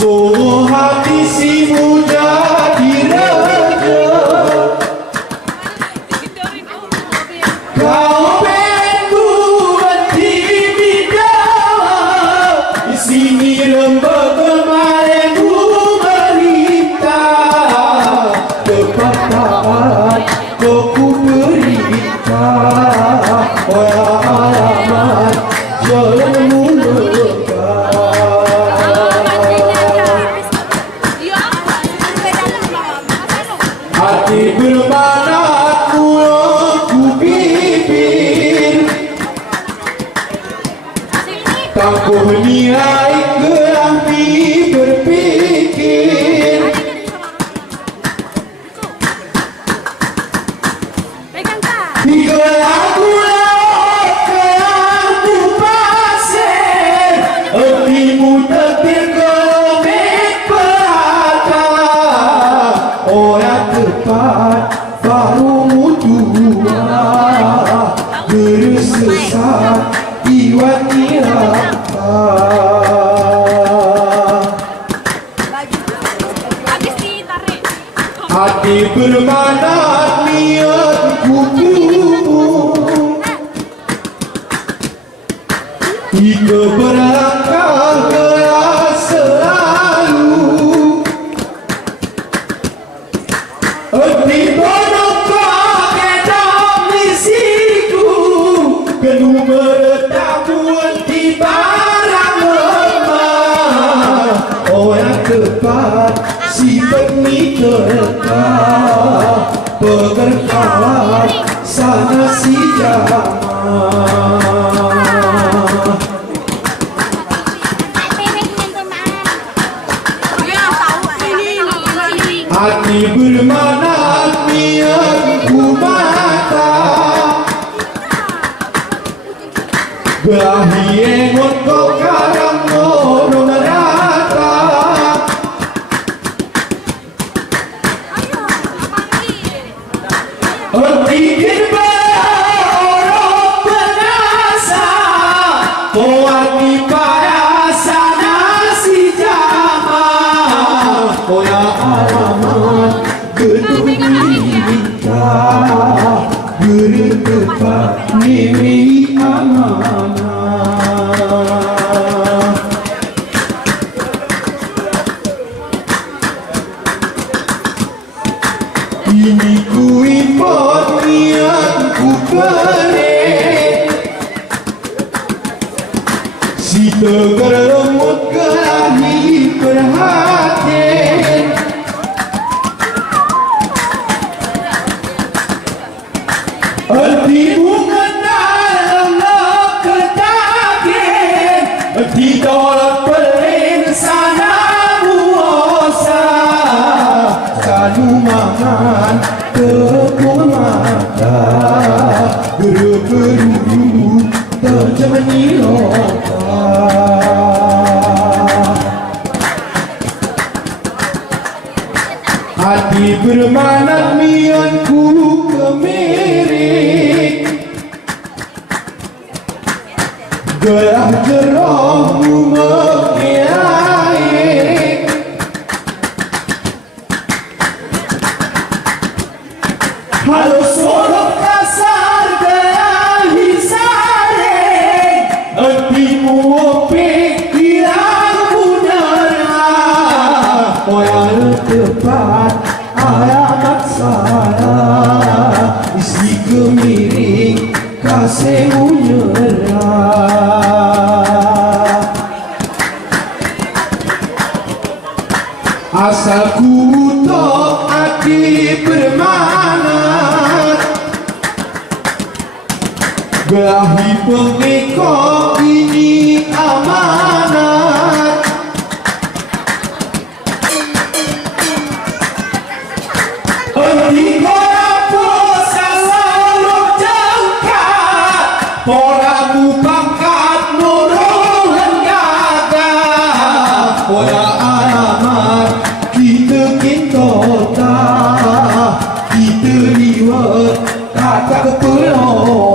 Suruh hati si muda diraja, kau bentu hati bidawa. Di sini lembah kemarin ku berita, tepat taat kau ku berita. Oh alamat jalan mulut. Hati bermanat mulut ku bibir, tanpa nilai gerampi berpikir. Tiga lagu laut ke lampu pasir, hatimu terbit kelomek pelata. Orang tepat baru dua, bersesat iwan nirata. Hati bermanat niat kutubuh, tiga berlangkah keras selalu. Hati bodoh pakai dalam misiku, penuh bertabuan di barang lemah. Orang tepat sifat ni terletak, pegerkawan sana si jamaah. Hati bermanat niat ku mata, berahi engot kau karang ngorong rata. Hentikan berorok penasa, hati pada sana si jamaah. Oh ya alamat gedung minta, berdebat nemi amanah. Ini ku import niat ku pelik, si tegar lemut kelahi perhatian. Hati bunga dalam ketagihan, hati tolak peling sana buosa. Selalu mangan tepung mata, berperu terjemani loka. Hati bermanat mianku kemirik, gerah gerahmu mengirik. Halo sorok kasar gerahi saring, hatimu opik hilang munarlah. Oh yang tepat alamat salah, isi kemiring kasihmu nyerah. Asal ku tok hati bermanat, berahi pengekor ini amanat. Henti korang puasa selalu jangkat, poramu pangkat nuruhan gagah. Pola alamat kita kintota, kita liwat kata kepelong.